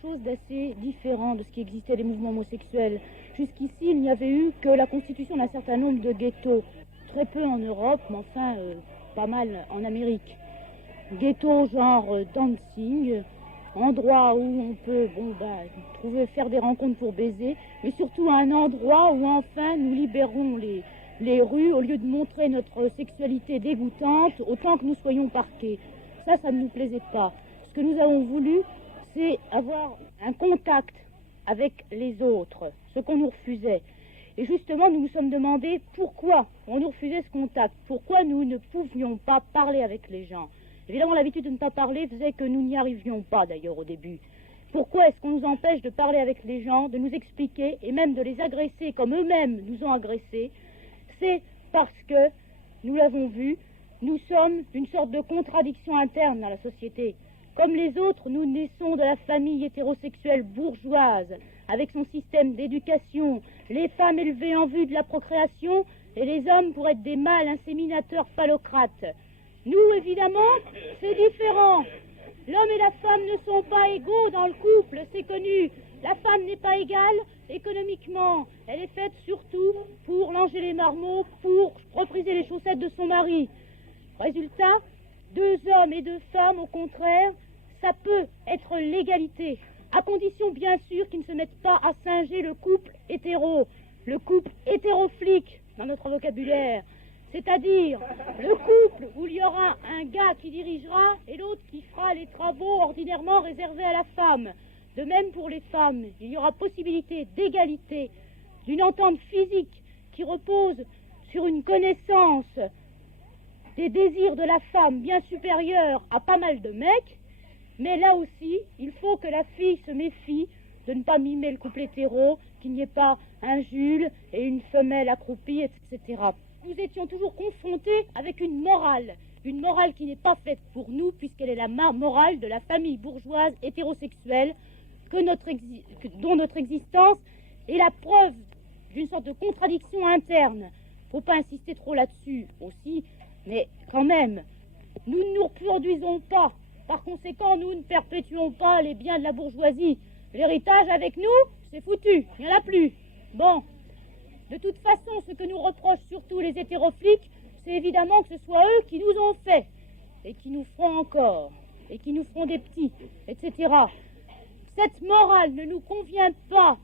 chose d'assez différent de ce qui existait des mouvements homosexuels. Jusqu'ici, il n'y avait eu que la constitution d'un certain nombre de ghettos. Très peu en Europe, mais enfin pas mal en Amérique. Ghettos genre dancing, endroit où on peut faire des rencontres pour baiser, mais surtout un endroit où enfin nous libérons les rues au lieu de montrer notre sexualité dégoûtante autant que nous soyons parqués. Ça ne nous plaisait pas. Ce que nous avons voulu, c'est avoir un contact avec les autres, ce qu'on nous refusait. Et justement, nous nous sommes demandé pourquoi on nous refusait ce contact, pourquoi nous ne pouvions pas parler avec les gens. Évidemment, l'habitude de ne pas parler faisait que nous n'y arrivions pas d'ailleurs au début. Pourquoi est-ce qu'on nous empêche de parler avec les gens, de nous expliquer et même de les agresser comme eux-mêmes nous ont agressés? C'est parce que, nous l'avons vu, nous sommes une sorte de contradiction interne dans la société. Comme les autres, nous naissons de la famille hétérosexuelle bourgeoise, avec son système d'éducation, les femmes élevées en vue de la procréation et les hommes pour être des mâles inséminateurs phallocrates. Nous, évidemment, c'est différent. L'homme et la femme ne sont pas égaux dans le couple, c'est connu. La femme n'est pas égale économiquement. Elle est faite surtout pour langer les marmots, pour repriser les chaussettes de son mari. Résultat, 2 hommes et 2 femmes, au contraire, ça peut être l'égalité, à condition bien sûr qu'ils ne se mettent pas à singer le couple hétéro, le couple hétéroflique dans notre vocabulaire, c'est-à-dire le couple où il y aura un gars qui dirigera et l'autre qui fera les travaux ordinairement réservés à la femme. De même pour les femmes, il y aura possibilité d'égalité, d'une entente physique qui repose sur une connaissance des désirs de la femme bien supérieurs à pas mal de mecs, mais là aussi, il faut que la fille se méfie de ne pas mimer le couple hétéro, qu'il n'y ait pas un Jules et une femelle accroupie, etc. Nous étions toujours confrontés avec une morale qui n'est pas faite pour nous, puisqu'elle est la morale de la famille bourgeoise hétérosexuelle, dont notre existence est la preuve d'une sorte de contradiction interne. Il ne faut pas insister trop là-dessus aussi, mais quand même, nous ne nous reproduisons pas. Par conséquent, nous ne perpétuons pas les biens de la bourgeoisie. L'héritage avec nous, c'est foutu, il n'y en a plus. Bon, de toute façon, ce que nous reprochent surtout les hétérofliques, c'est évidemment que ce soit eux qui nous ont fait, et qui nous feront encore, et qui nous feront des petits, etc. Cette morale ne nous convient pas.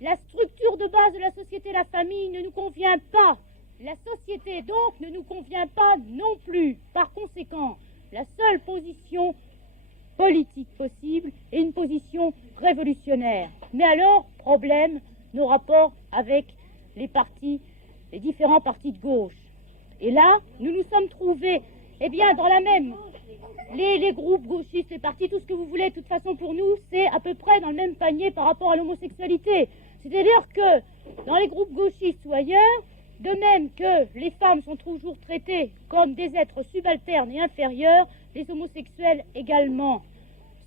La structure de base de la société, la famille, ne nous convient pas. La société, donc, ne nous convient pas non plus. Par conséquent, la seule position politique possible est une position révolutionnaire. Mais alors, problème, nos rapports avec les différents partis de gauche. Et là, nous nous sommes trouvés, dans la même... Les groupes gauchistes, les partis, tout ce que vous voulez, de toute façon pour nous, c'est à peu près dans le même panier par rapport à l'homosexualité. C'est-à-dire que dans les groupes gauchistes ou ailleurs, de même que les femmes sont toujours traitées comme des êtres subalternes et inférieurs, les homosexuels également.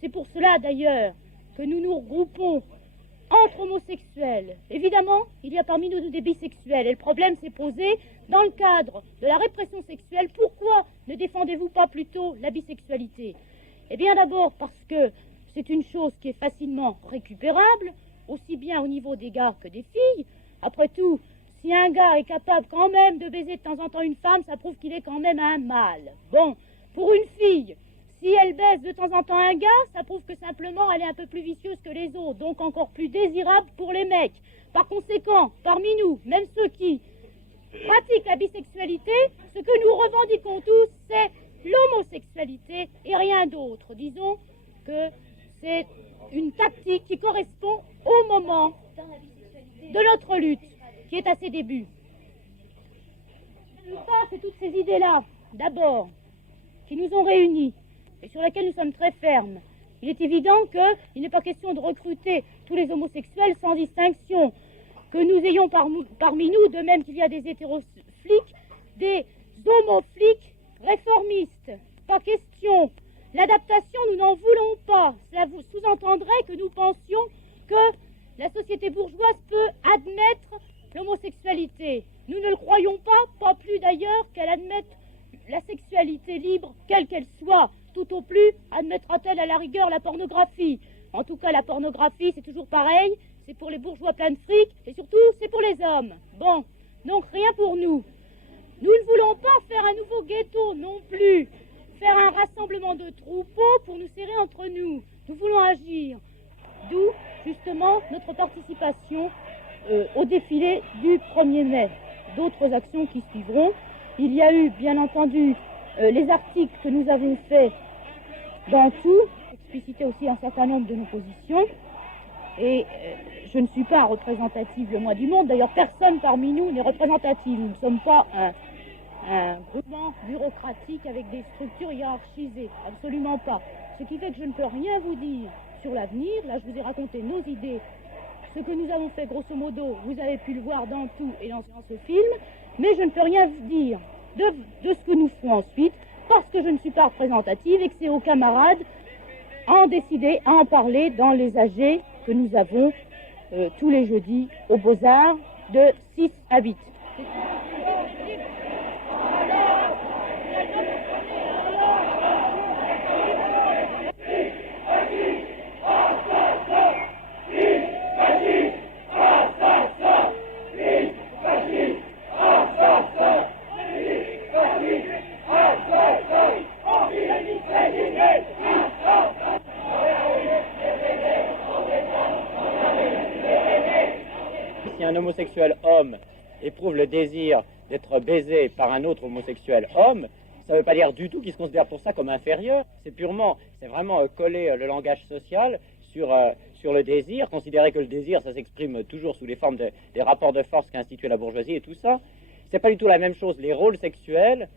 C'est pour cela d'ailleurs que nous nous regroupons entre homosexuels. Évidemment, il y a parmi nous des bisexuels et le problème s'est posé dans le cadre de la répression sexuelle. Pourquoi ne défendez-vous pas plutôt la bisexualité? Eh bien d'abord parce que c'est une chose qui est facilement récupérable, aussi bien au niveau des gars que des filles. Après tout, si un gars est capable quand même de baiser de temps en temps une femme, ça prouve qu'il est quand même un mâle. Bon, pour une fille, si elle baise de temps en temps un gars, ça prouve que simplement elle est un peu plus vicieuse que les autres, donc encore plus désirable pour les mecs. Par conséquent, parmi nous, même ceux qui pratiquent la bisexualité, ce que nous revendiquons tous, c'est l'homosexualité et rien d'autre. Disons que c'est une tactique qui correspond au moment de notre lutte, qui est à ses débuts. Ça, c'est toutes ces idées-là, d'abord, qui nous ont réunis, et sur lesquelles nous sommes très fermes. Il est évident qu'il n'est pas question de recruter tous les homosexuels sans distinction, que nous ayons parmi nous, de même qu'il y a des hétérofliques, des homofliques réformistes. Pas question. L'adaptation, nous n'en voulons pas. Cela sous-entendrait que nous pensions que la société bourgeoise peut admettre l'homosexualité. Nous ne le croyons pas plus d'ailleurs qu'elle admette la sexualité libre, quelle qu'elle soit. Tout au plus admettra-t-elle à la rigueur la pornographie. En tout cas, la pornographie, c'est toujours pareil. C'est pour les bourgeois pleins de fric et surtout, c'est pour les hommes. Bon, donc rien pour nous. Nous ne voulons pas faire un nouveau ghetto non plus. Faire un rassemblement de troupeaux pour nous serrer entre nous. Nous voulons agir. D'où, justement, notre participation au défilé du 1er mai. D'autres actions qui suivront. Il y a eu, bien entendu, les articles que nous avons faits dans tout, expliciter aussi un certain nombre de nos positions. Et je ne suis pas représentative le mois du monde. D'ailleurs, personne parmi nous n'est représentative. Nous ne sommes pas un groupement bureaucratique avec des structures hiérarchisées. Absolument pas. Ce qui fait que je ne peux rien vous dire sur l'avenir. Là, je vous ai raconté nos idées. Ce que nous avons fait, grosso modo, vous avez pu le voir dans tout et dans ce film. Mais je ne peux rien vous dire de ce que nous ferons ensuite, parce que je ne suis pas représentative et que c'est aux camarades à en décider, à en parler dans les AG que nous avons tous les jeudis aux Beaux-Arts de 6 à 8. Si un homosexuel homme éprouve le désir d'être baisé par un autre homosexuel homme, ça ne veut pas dire du tout qu'il se considère pour ça comme inférieur. C'est vraiment coller le langage social sur le désir, considérer que le désir, ça s'exprime toujours sous les formes des rapports de force qu'a institué la bourgeoisie et tout ça. C'est pas du tout la même chose. Les rôles sexuels,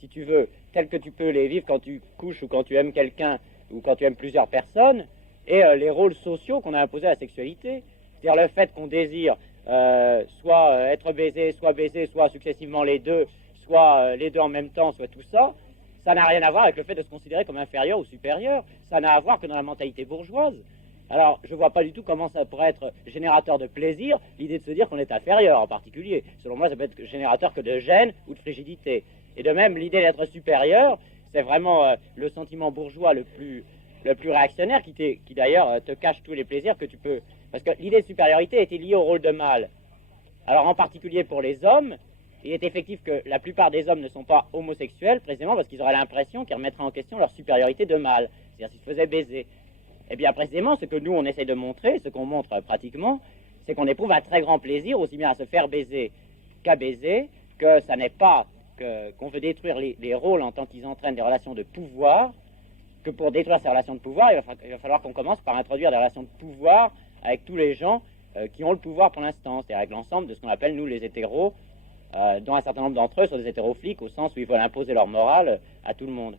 si tu veux, tels que tu peux les vivre quand tu couches ou quand tu aimes quelqu'un ou quand tu aimes plusieurs personnes, et les rôles sociaux qu'on a imposés à la sexualité. C'est-à-dire le fait qu'on désire soit être baisé, soit successivement les deux, soit les deux en même temps, soit tout ça, ça n'a rien à voir avec le fait de se considérer comme inférieur ou supérieur. Ça n'a à voir que dans la mentalité bourgeoise. Alors, je ne vois pas du tout comment ça pourrait être générateur de plaisir, l'idée de se dire qu'on est inférieur en particulier. Selon moi, ça peut être générateur que de gêne ou de frigidité. Et de même, l'idée d'être supérieur, c'est vraiment le sentiment bourgeois le plus réactionnaire qui d'ailleurs te cache tous les plaisirs que tu peux. Parce que l'idée de supériorité était liée au rôle de mâle. Alors en particulier pour les hommes, il est effectif que la plupart des hommes ne sont pas homosexuels, précisément parce qu'ils auraient l'impression qu'ils remettraient en question leur supériorité de mâle, c'est-à-dire s'ils se faisaient baiser. Et bien précisément, ce que nous on essaie de montrer, ce qu'on montre pratiquement, c'est qu'on éprouve un très grand plaisir aussi bien à se faire baiser qu'à baiser, que ça n'est pas qu'on veut détruire les rôles en tant qu'ils entraînent des relations de pouvoir, que pour détruire ces relations de pouvoir, il va falloir qu'on commence par introduire des relations de pouvoir avec tous les gens qui ont le pouvoir pour l'instant, c'est-à-dire avec l'ensemble de ce qu'on appelle, nous, les hétéros, dont un certain nombre d'entre eux sont des hétérofliques, au sens où ils veulent imposer leur morale à tout le monde.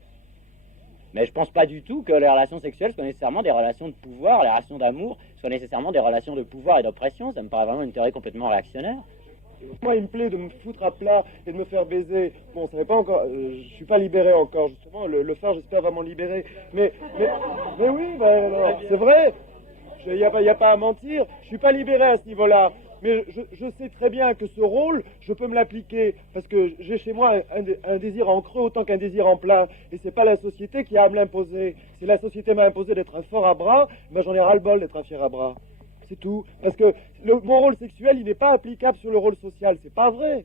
Mais je ne pense pas du tout que les relations sexuelles soient nécessairement des relations de pouvoir, les relations d'amour soient nécessairement des relations de pouvoir et d'oppression. Ça me paraît vraiment une théorie complètement réactionnaire. Moi, il me plaît de me foutre à plat et de me faire baiser. Bon, ça n'est pas encore. Je suis pas libéré encore, justement. Le phare, j'espère vraiment libéré. Mais oui, c'est vrai. Il n'y a pas à mentir. Je suis pas libéré à ce niveau-là. Mais je sais très bien que ce rôle, je peux me l'appliquer. Parce que j'ai chez moi un désir en creux autant qu'un désir en plein. Et c'est pas la société qui a à me l'imposer. Si la société m'a imposé d'être un fort à bras, ben j'en ai ras-le-bol d'être un fier à bras. C'est tout. Parce que mon rôle sexuel, il n'est pas applicable sur le rôle social. C'est pas vrai.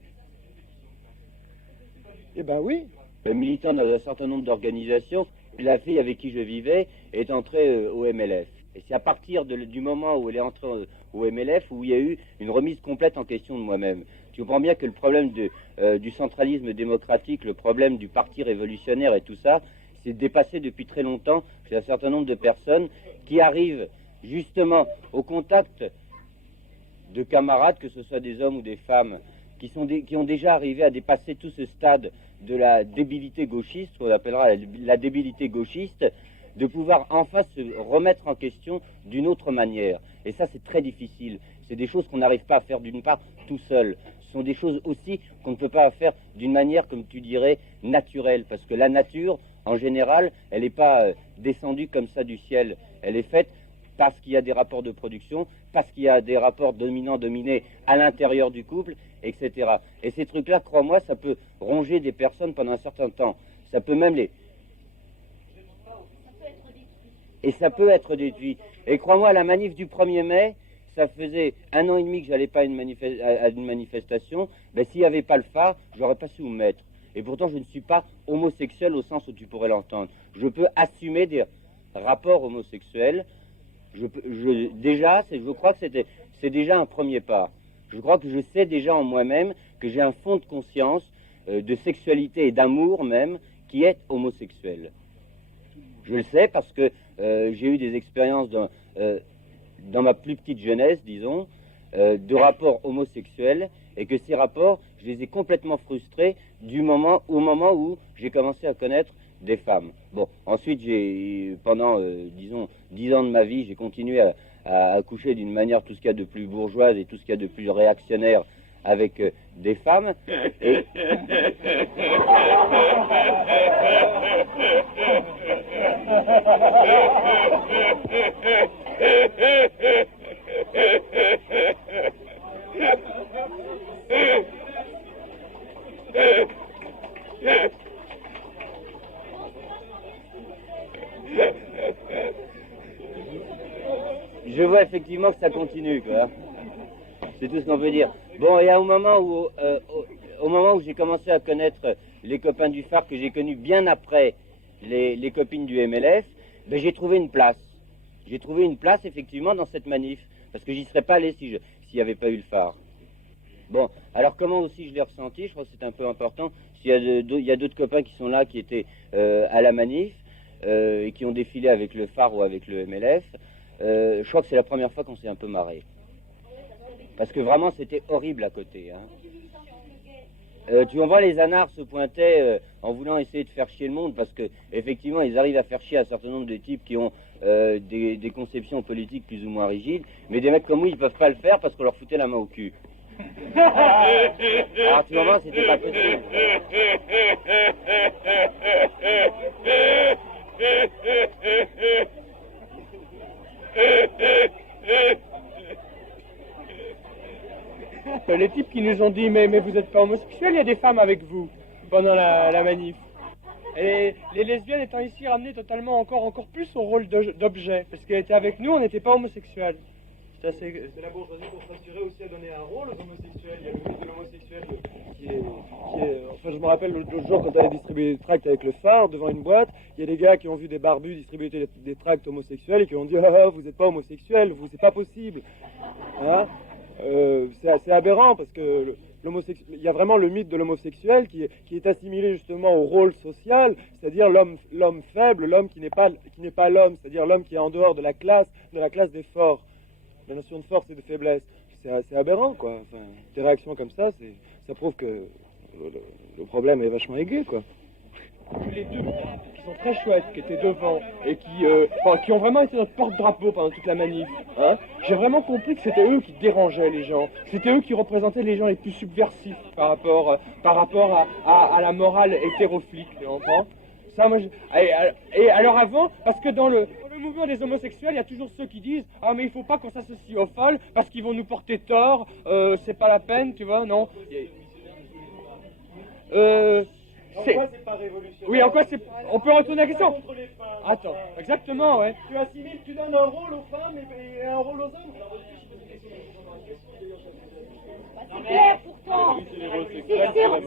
Eh ben oui. Militant dans un certain nombre d'organisations, la fille avec qui je vivais est entrée au MLF. Et c'est à partir du moment où elle est entrée au MLF où il y a eu une remise complète en question de moi-même. Tu comprends bien que le problème du centralisme démocratique, le problème du parti révolutionnaire et tout ça, c'est dépassé depuis très longtemps chez un certain nombre de personnes qui arrivent justement au contact de camarades, que ce soit des hommes ou des femmes, qui ont déjà arrivé à dépasser tout ce stade de la débilité gauchiste, qu'on appellera la débilité gauchiste, de pouvoir enfin se remettre en question d'une autre manière. Et ça, c'est très difficile. C'est des choses qu'on n'arrive pas à faire d'une part tout seul. Ce sont des choses aussi qu'on ne peut pas faire d'une manière, comme tu dirais, naturelle. Parce que la nature, en général, elle n'est pas descendue comme ça du ciel. Elle est faite parce qu'il y a des rapports de production, parce qu'il y a des rapports dominants-dominés à l'intérieur du couple, etc. Et ces trucs-là, crois-moi, ça peut ronger des personnes pendant un certain temps. Ça peut même les... Et ça peut être détruit. Et crois-moi, la manif du 1er mai, ça faisait 1 an et demi que j'allais pas à une manifestation. Ben, s'il n'y avait pas le phare, j'aurais pas su où me mettre. Et pourtant, je ne suis pas homosexuel au sens où tu pourrais l'entendre. Je peux assumer des rapports homosexuels. Je crois que c'est déjà un premier pas. Je crois que je sais déjà en moi-même que j'ai un fond de conscience, de sexualité et d'amour même, qui est homosexuel. Je le sais parce que j'ai eu des expériences dans ma plus petite jeunesse, disons, de rapports homosexuels, et que ces rapports, je les ai complètement frustrés au moment où j'ai commencé à connaître des femmes. Bon, ensuite, pendant, disons, 10 ans de ma vie, j'ai continué à coucher d'une manière tout ce qu'il y a de plus bourgeoise et tout ce qu'il y a de plus réactionnaire avec des femmes. Et... Je vois effectivement que ça continue, quoi. C'est tout ce qu'on peut dire. Bon, et au moment où j'ai commencé à connaître les copains du phare, que j'ai connus bien après les copines du MLF, ben, j'ai trouvé une place. J'ai trouvé une place, effectivement, dans cette manif. Parce que j'y serais pas allé s'il n'y avait pas eu le phare. Bon, alors comment aussi je l'ai ressenti, je crois que c'est un peu important. Il y a d'autres copains qui sont là, qui étaient à la manif, et qui ont défilé avec le phare ou avec le MLF. Je crois que c'est la première fois qu'on s'est un peu marré. Parce que vraiment, c'était horrible à côté. Hein. Tu vois, les anards se pointaient en voulant essayer de faire chier le monde, parce que effectivement, ils arrivent à faire chier un certain nombre de types qui ont des conceptions politiques plus ou moins rigides, mais des mecs comme moi, ils peuvent pas le faire parce qu'on leur foutait la main au cul. Alors tu vois, c'était pas possible. Les types qui nous ont dit mais vous n'êtes pas homosexuel, il y a des femmes avec vous pendant la manif. Et les lesbiennes étant ici ramenées totalement encore plus au rôle d'objet, parce qu'elles étaient avec nous, on n'était pas homosexuels. C'est la bourgeoisie pour s'assurer aussi à donner un rôle aux homosexuels. Il y a le mythe de l'homosexuel qui est... Enfin, je me rappelle l'autre jour quand tu allais distribuer des tracts avec le phare devant une boîte, il y a des gars qui ont vu des barbus distribuer des tracts homosexuels et qui ont dit « Ah, vous n'êtes pas homosexuel, c'est pas possible. Hein » C'est aberrant parce que il y a vraiment le mythe de l'homosexuel qui est assimilé justement au rôle social, c'est-à-dire l'homme faible, l'homme qui n'est pas l'homme, c'est-à-dire l'homme qui est en dehors de la classe des forts. La notion de force et de faiblesse, c'est aberrant, quoi. Enfin, des réactions comme ça prouve que le problème est vachement aigu, quoi. Les deux qui sont très chouettes, qui étaient devant et qui ont vraiment été notre porte-drapeau pendant toute la manif. Hein, j'ai vraiment compris que c'était eux qui dérangeaient les gens. C'était eux qui représentaient les gens les plus subversifs par rapport à la morale hétéroflique, tu comprends ? Ça, moi, et alors avant, parce que dans le mouvement des homosexuels, il y a toujours ceux qui disent « Ah, mais il faut pas qu'on s'associe aux folles, parce qu'ils vont nous porter tort, c'est pas la peine, tu vois, non ?» En quoi c'est pas révolutionnaire? Oui, en quoi c'est... On peut retourner la question. Attends, exactement, ouais. Tu assimiles, tu donnes un rôle aux femmes et un rôle aux hommes. C'est clair pourtant.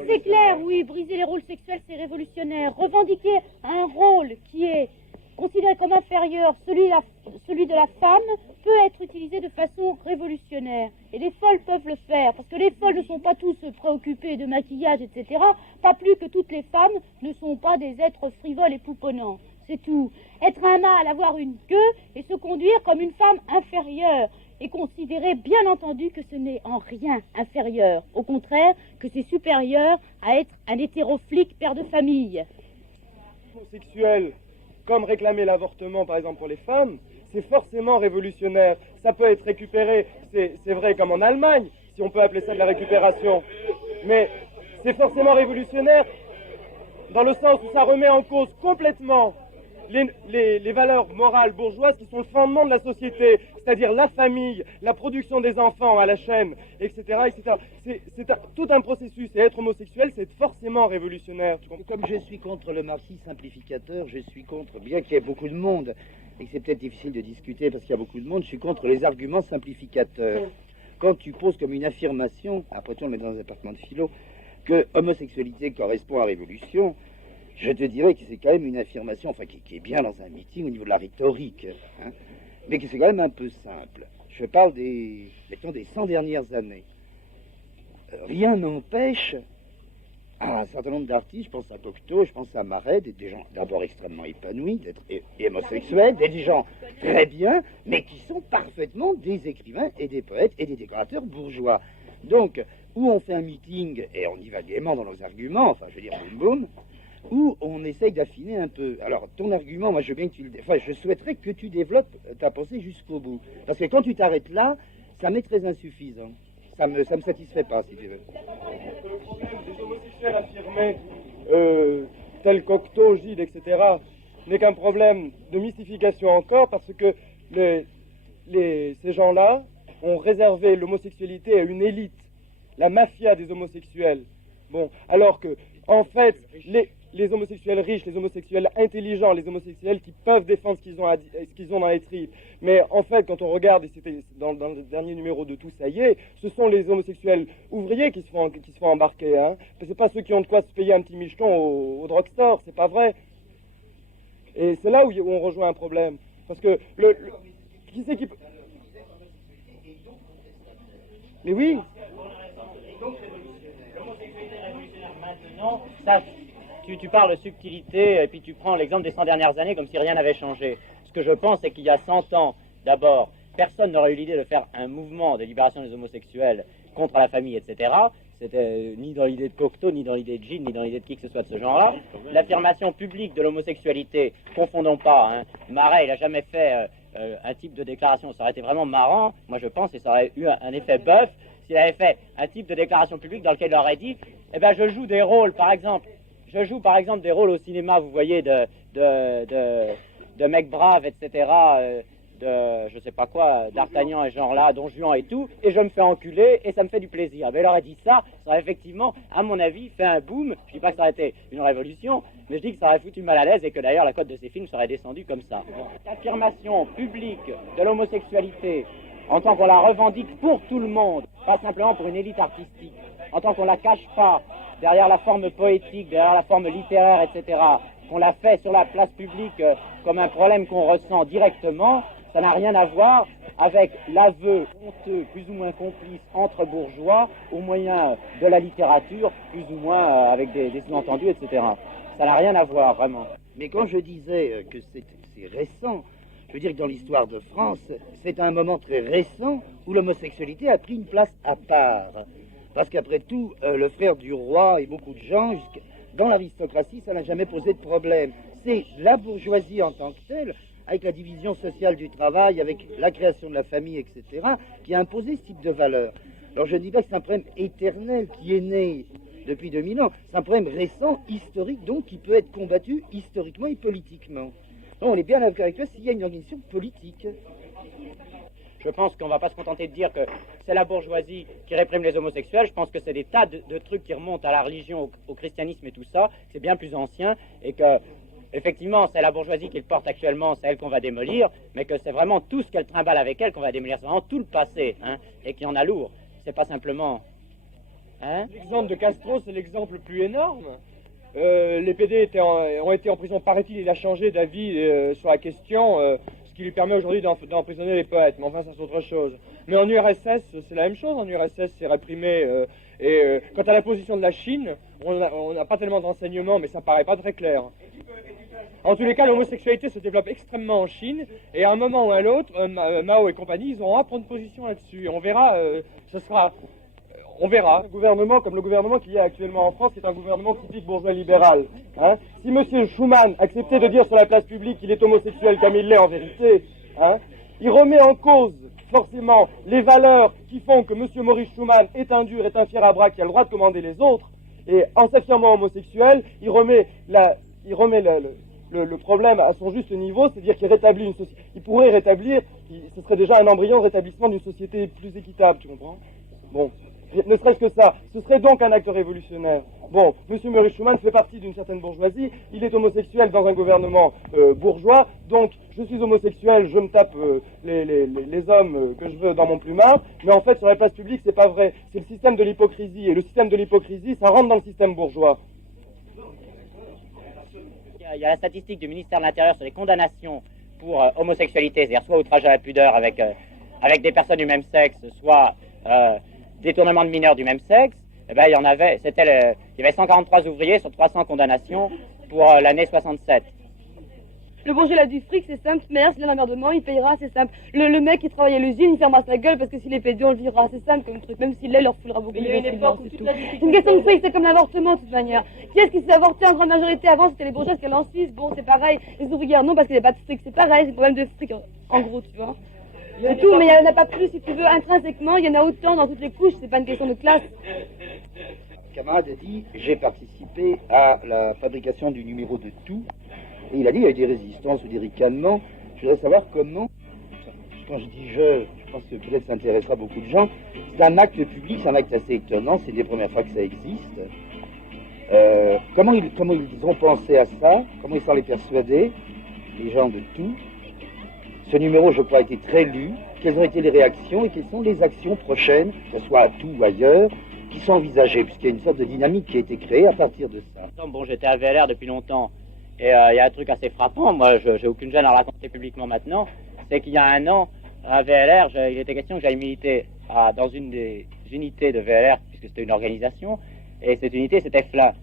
C'est clair, oui, briser les rôles sexuels, c'est révolutionnaire. Revendiquer un rôle qui est considéré comme inférieur, celui de la femme, peut être utilisé de façon révolutionnaire. Et les folles peuvent le faire, parce que les folles ne sont pas tous préoccupées de maquillage, etc. Pas plus que toutes les femmes ne sont pas des êtres frivoles et pouponnants. C'est tout. Être un mâle, avoir une queue et se conduire comme une femme inférieure. Et considérer bien entendu que ce n'est en rien inférieur. Au contraire, que c'est supérieur à être un hétéroflique père de famille. Homosexuel, comme réclamer l'avortement par exemple pour les femmes, c'est forcément révolutionnaire. Ça peut être récupéré, c'est vrai comme en Allemagne, si on peut appeler ça de la récupération. Mais c'est forcément révolutionnaire dans le sens où ça remet en cause complètement les valeurs morales bourgeoises qui sont le fondement de la société, c'est-à-dire la famille, la production des enfants à la chaîne, etc. etc. C'est tout un processus, et être homosexuel, c'est forcément révolutionnaire. Comme je suis contre le marxisme simplificateur, je suis contre, bien qu'il y ait beaucoup de monde et que c'est peut-être difficile de discuter parce qu'il y a beaucoup de monde, je suis contre les arguments simplificateurs. Quand tu poses comme une affirmation, après tout on le met dans un département de philo, que homosexualité correspond à révolution, je te dirais que c'est quand même une affirmation, enfin qui est bien dans un meeting au niveau de la rhétorique, hein, mais que c'est quand même un peu simple. Je parle mettons, des 100 dernières années. Rien n'empêche à un certain nombre d'artistes, je pense à Cocteau, je pense à Marais, des gens d'abord extrêmement épanouis, d'être homosexuels, des gens très bien, mais qui sont parfaitement des écrivains et des poètes et des décorateurs bourgeois. Donc, où on fait un meeting, et on y va gaiement dans nos arguments, enfin je veux dire boum boum, où on essaye d'affiner un peu. Alors, ton argument, moi je veux bien que je souhaiterais que tu développes ta pensée jusqu'au bout. Parce que quand tu t'arrêtes là, ça m'est très insuffisant. Ça me satisfait pas, si tu veux. Le problème des homosexuels affirmés, tels Cocteau, Gide, etc., n'est qu'un problème de mystification encore, parce que ces gens-là ont réservé l'homosexualité à une élite, la mafia des homosexuels. Bon, alors que, en fait, les homosexuels riches, les homosexuels intelligents, les homosexuels qui peuvent défendre ce qu'ils ont dans les tripes. Mais en fait, quand on regarde, et c'était dans le dernier numéro de Tout ça y est, ce sont les homosexuels ouvriers qui se font embarquer. Hein. C'est pas ceux qui ont de quoi se payer un petit micheton au drugstore, c'est pas vrai. Et c'est là où on rejoint un problème. Parce que qui c'est qui peut... Mais oui. Maintenant, ça, tu parles de subtilité et puis tu prends l'exemple des 100 dernières années comme si rien n'avait changé. Ce que je pense, c'est qu'il y a 100 ans, d'abord, personne n'aurait eu l'idée de faire un mouvement de libération des homosexuels contre la famille, etc. C'était ni dans l'idée de Cocteau, ni dans l'idée de Gide, ni dans l'idée de qui que ce soit de ce genre-là. L'affirmation publique de l'homosexualité, confondons pas, hein, Marais, il n'a jamais fait un type de déclaration, ça aurait été vraiment marrant, moi je pense, et ça aurait eu un effet bœuf, s'il avait fait un type de déclaration publique dans lequel il aurait dit, eh ben je joue des rôles, par exemple, des rôles au cinéma, vous voyez, de mecs braves, etc., de je sais pas quoi, d'Artagnan et genre là, Don Juan et tout, et je me fais enculer et ça me fait du plaisir. Mais il aurait dit ça aurait effectivement, à mon avis, fait un boom. Je dis pas que ça aurait été une révolution, mais je dis que ça aurait foutu mal à l'aise et que d'ailleurs la cote de ces films serait descendue comme ça. L'affirmation publique de l'homosexualité, en tant qu'on la revendique pour tout le monde, pas simplement pour une élite artistique, en tant qu'on la cache pas derrière la forme poétique, derrière la forme littéraire, etc., qu'on la fait sur la place publique comme un problème qu'on ressent directement, ça n'a rien à voir avec l'aveu honteux, plus ou moins complice, entre bourgeois, au moyen de la littérature, plus ou moins avec des sous-entendus, etc. Ça n'a rien à voir, vraiment. Mais quand je disais que c'est récent, je veux dire que dans l'histoire de France, c'est un moment très récent où l'homosexualité a pris une place à part. Parce qu'après tout, le frère du roi et beaucoup de gens, dans l'aristocratie, ça n'a jamais posé de problème. C'est la bourgeoisie en tant que telle, avec la division sociale du travail, avec la création de la famille, etc., qui a imposé ce type de valeur. Alors je ne dis pas que c'est un problème éternel qui est né depuis 2000 ans, c'est un problème récent, historique, donc qui peut être combattu historiquement et politiquement. Donc on est bien d'accord avec toi s'il y a une organisation politique. Je pense qu'on ne va pas se contenter de dire que c'est la bourgeoisie qui réprime les homosexuels. Je pense que c'est des tas de trucs qui remontent à la religion, au christianisme et tout ça. C'est bien plus ancien et que, effectivement, c'est la bourgeoisie qui le porte actuellement, c'est elle qu'on va démolir, mais que c'est vraiment tout ce qu'elle trimballe avec elle qu'on va démolir. C'est vraiment tout le passé, hein, et qu'il y en a lourd. C'est pas simplement... Hein. L'exemple de Castro, c'est l'exemple le plus énorme. Les PD ont été en prison, paraît-il, il a changé d'avis sur la question, ce qui lui permet aujourd'hui d'emprisonner les poètes, mais enfin ça c'est autre chose. Mais en URSS, c'est la même chose, en URSS c'est réprimé, quant à la position de la Chine, on n'a pas tellement de renseignements, mais ça paraît pas très clair. En tous les cas, l'homosexualité se développe extrêmement en Chine, et à un moment ou à l'autre, Mao et compagnie, ils auront à prendre position là-dessus. On verra, on verra. Un gouvernement comme le gouvernement qu'il y a actuellement en France, qui est un gouvernement typique bourgeois libéral. Hein. Si M. Schuman acceptait de dire sur la place publique qu'il est homosexuel comme il l'est en vérité, hein, il remet en cause forcément les valeurs qui font que M. Maurice Schuman est un dur, est un fier à bras qui a le droit de commander les autres, et en s'affirmant homosexuel, il remet le problème à son juste niveau, c'est-à-dire qu'il rétablit une société. Il pourrait rétablir, ce serait déjà un embryon de rétablissement d'une société plus équitable, tu comprends? Bon. Ne serait-ce que ça. Ce serait donc un acte révolutionnaire. Bon, M. Murray Schumann fait partie d'une certaine bourgeoisie, il est homosexuel dans un gouvernement bourgeois, donc je suis homosexuel, je me tape les hommes que je veux dans mon plumard, mais en fait sur la place publique c'est pas vrai, c'est le système de l'hypocrisie, et le système de l'hypocrisie ça rentre dans le système bourgeois. Il y a la statistique du ministère de l'Intérieur sur les condamnations pour homosexualité, c'est-à-dire soit outrage à la pudeur avec des personnes du même sexe, soit détournement de mineurs du même sexe. Eh ben, il y avait 143 ouvriers sur 300 condamnations pour l'année 67. Le bourgeois il a du fric, c'est simple, mais s'il a un emmerdement, il payera, c'est simple. Le mec qui travaille à l'usine, il fermera sa gueule parce que s'il est pédé, on le virera, c'est simple comme truc, même s'il l'est, il leur foulera beaucoup. Il y a une époque où c'est une question de fric, c'est comme l'avortement de toute manière. Qui est-ce qui s'est avorté en grande majorité avant? C'était les bourgeois, c'était en Suisse, bon c'est pareil. Les ouvrières non, parce qu'il n'y a pas de fric, c'est pareil, c'est un problème de fric en gros, tu vois. C'est tout, mais il n'y en a pas plus, si tu veux, intrinsèquement, il y en a autant dans toutes les couches, c'est pas une question de classe. Un camarade a dit, j'ai participé à la fabrication du numéro de Tout, et il a dit, il y a eu des résistances ou des ricanements. Je voudrais savoir comment, quand je dis je pense que peut-être ça intéressera beaucoup de gens, c'est un acte public, c'est un acte assez étonnant, c'est des premières fois que ça existe. Comment ils ont pensé à ça, comment ils sont les persuader, les gens de Tout. Ce numéro, je crois, a été très lu. Quelles ont été les réactions et quelles sont les actions prochaines, que ce soit à Tout ou ailleurs, qui sont envisagées, puisqu'il y a une sorte de dynamique qui a été créée à partir de ça. Bon, j'étais à VLR depuis longtemps, et il y a un truc assez frappant, moi, j'ai aucune gêne à raconter publiquement maintenant, c'est qu'il y a un an, à VLR, il était question que j'aille militer dans une des unités de VLR, puisque c'était une organisation, et cette unité, c'était Flins.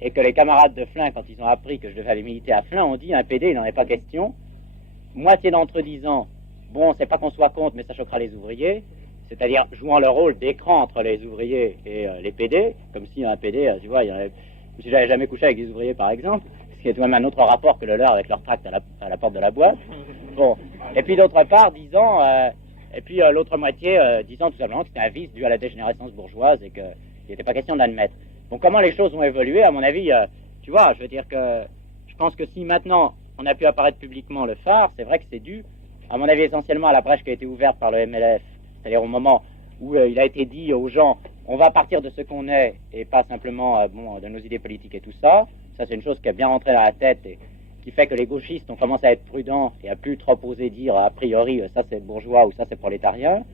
Et que les camarades de Flins, quand ils ont appris que je devais aller militer à Flins, ont dit, un PD, il n'en est pas question. Moitié d'entre eux disant, bon, c'est pas qu'on soit contre, mais ça choquera les ouvriers, c'est-à-dire jouant le rôle d'écran entre les ouvriers et les PD, comme si un PD, tu vois, si j'avais jamais couché avec des ouvriers par exemple, ce qui est tout de même un autre rapport que le leur avec leur tract à la porte de la boîte. Bon, et puis d'autre part, disant, l'autre moitié disant tout simplement que c'était un vice dû à la dégénérescence bourgeoise et qu'il n'était pas question d'admettre. Bon, comment les choses ont évolué, à mon avis, tu vois, je veux dire que je pense que si maintenant on a pu apparaître publiquement le phare, c'est vrai que c'est dû, à mon avis, essentiellement à la brèche qui a été ouverte par le MLF, c'est-à-dire au moment où il a été dit aux gens, on va partir de ce qu'on est et pas simplement de nos idées politiques et tout ça. Ça, c'est une chose qui a bien rentré dans la tête et qui fait que les gauchistes ont commencé à être prudents et à plus trop oser dire a priori ça c'est bourgeois ou ça c'est prolétarien.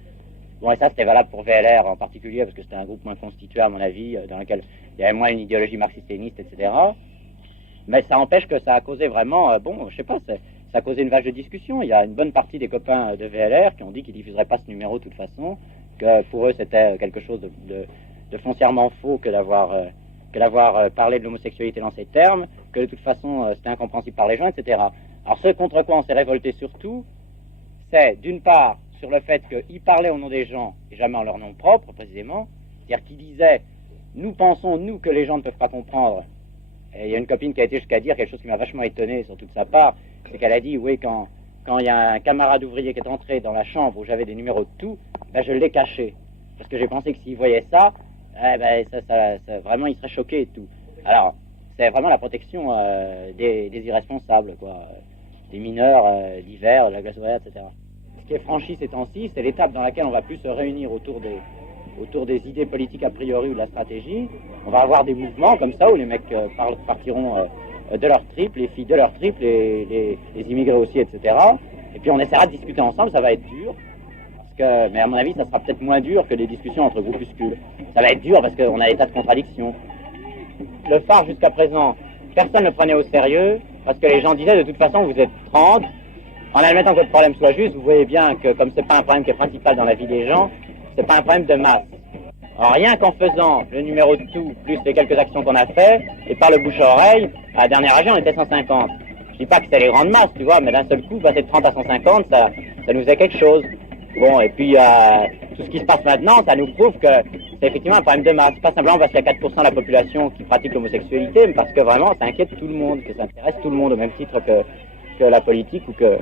Bon, et ça c'était valable pour VLR en particulier parce que c'était un groupe moins constitué à mon avis, dans lequel il y avait moins une idéologie marxiste-léniniste, etc. Mais ça empêche que ça a causé vraiment, je sais pas, ça a causé une vague de discussion. Il y a une bonne partie des copains de VLR qui ont dit qu'ils diffuseraient pas ce numéro de toute façon, que pour eux c'était quelque chose de foncièrement faux que d'avoir parlé de l'homosexualité dans ces termes, que de toute façon c'était incompréhensible par les gens, etc. Alors ce contre quoi on s'est révolté surtout, c'est d'une part sur le fait qu'ils parlaient au nom des gens et jamais en leur nom propre précisément, c'est-à-dire qu'ils disaient nous pensons nous que les gens ne peuvent pas comprendre. Et il y a une copine qui a été jusqu'à dire quelque chose qui m'a vachement étonné sur toute sa part, c'est qu'elle a dit oui, quand il y a un camarade ouvrier qui est entré dans la chambre où j'avais des numéros de Tout, ben je l'ai caché parce que j'ai pensé que s'il voyait ça, ça, vraiment il serait choqué et tout. Alors c'est vraiment la protection des irresponsables, quoi, des mineurs divers, de la classe ouvrière, etc. Ce qui est franchi ces temps-ci, c'est l'étape dans laquelle on va plus se réunir autour des idées politiques a priori ou de la stratégie. On va avoir des mouvements comme ça où les mecs partiront de leur trip, les filles de leur trip, les immigrés aussi, etc. Et puis on essaiera de discuter ensemble, ça va être dur. Mais à mon avis, ça sera peut-être moins dur que des discussions entre groupuscules. Ça va être dur parce qu'on a des tas de contradictions. Le phare, jusqu'à présent, personne ne le prenait au sérieux parce que les gens disaient de toute façon, vous êtes 30. En admettant que votre problème soit juste, vous voyez bien que comme c'est pas un problème qui est principal dans la vie des gens, c'est pas un problème de masse. Alors rien qu'en faisant le numéro de Tout, plus les quelques actions qu'on a fait, et par le bouche-oreille, à la dernière région, on était 150. Je dis pas que c'est les grandes masses, tu vois, mais d'un seul coup, passer de 30 à 150, ça nous faisait quelque chose. Bon, et puis tout ce qui se passe maintenant, ça nous prouve que c'est effectivement un problème de masse. Pas simplement parce qu'il y a 4% de la population qui pratique l'homosexualité, mais parce que vraiment, ça inquiète tout le monde, que ça intéresse tout le monde au même titre que la politique ou que...